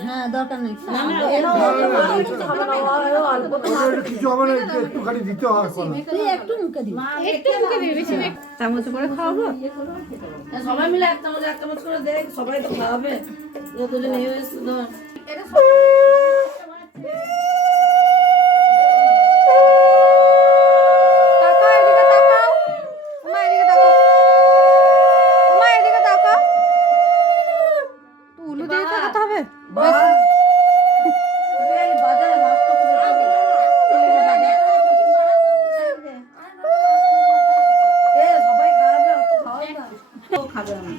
হ্যাঁ দরকার নেই। ওটা কিছু হবে না একটু- একটুখানি দিতে হয় তুই একটু মুখে দিবি। চামচ করে খাওয়াবো? সবাই মিলে এক চামচ এক চামচ করে দেখ সবাই তো খাওয়াবে। যতজন এই হয়েছে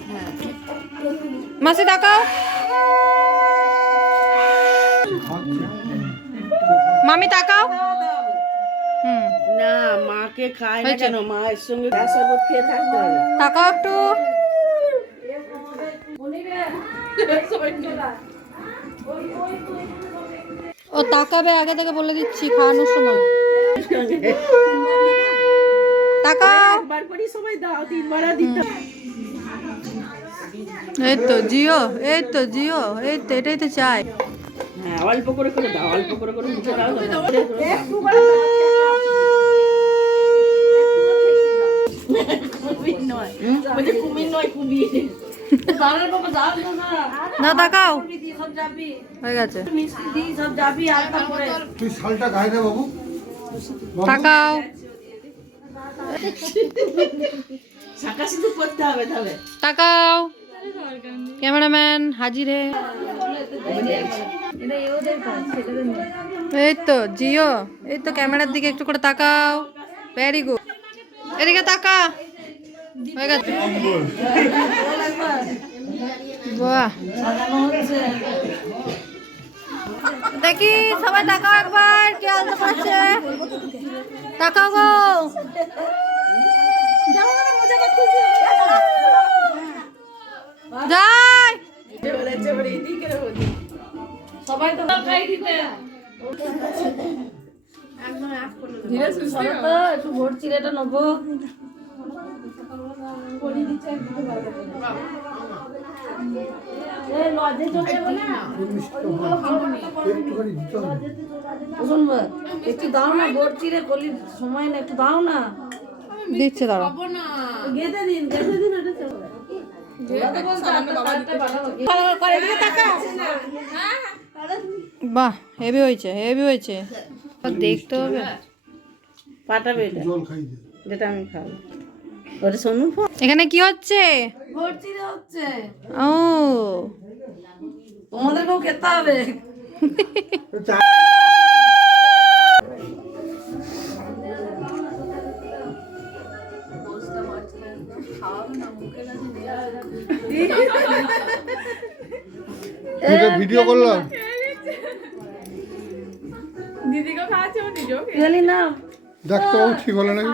হ্যাঁ মাসি তাকাও। মামি তাকাও। না মাকে খায় না কেন? সঙ্গে শরবত খেয়ে থাকতে তাকাও একটু। ও তাকাবে আগে থেকে বলে দিচ্ছি খাওয়ানোর সময়। এই তো জিও এই তো জিও এই তো এটাই তো চাই। হ্যাঁ অল্প করে করে দাও অল্প করে করে দাও না তাকাও। হয়ে গেছে। তুই শালটা গায়ে দে বাবু। তাকাও। তাকাও। ক্যামেরাম্যান হাজির হে। এই তো জিও। এই তো ক্যামেরার দিকে একটু করে তাকাও। ভেরি গুড এদিকে তাকা। হয়ে গেছে। বাহ দেখি সবাই তাকাও একবার কে আনতে পারছে তাকাও গো। যাই। সবাই তো খাই দিতে একটু ভোট চিড়েটা নেব। একটু দাও না সময় না একটু দাও না। দিচ্ছে দাঁড়া গেঁথে দিন গেঁথে দিন বাহ হেভি হয়েছে হেভি হয়েছে। দেখতে হবে। পাঠাবে এটা। জল খাই দে। যেটা আমি খাব। ওটা শোনু এখানে কি হচ্ছে? চিড়ে হচ্ছে। ও। তোমাদেরকেও খেতে হবে। ভিডিও করলাম জানি না দেখতে ঠিক হলো নাকি?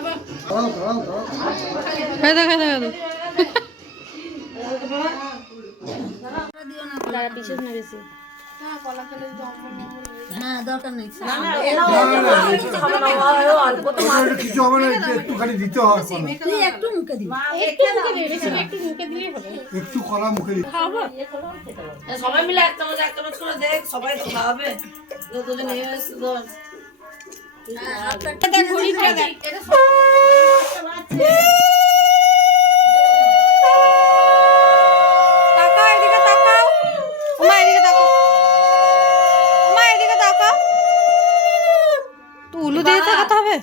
খাই দাও খাই দাও খাই দাও হ্যাঁ দরকার নেই। ওটা কিছু হবে না একটু- একটুখানি দিতে হয় কলা একটু মুখে কলা মুখে সবাই মিলে এক চামচ এক চামচ করে দেখ সবাই তো খাওয়াবে। যতজন তুলু দিয়ে তাকাতে হবে?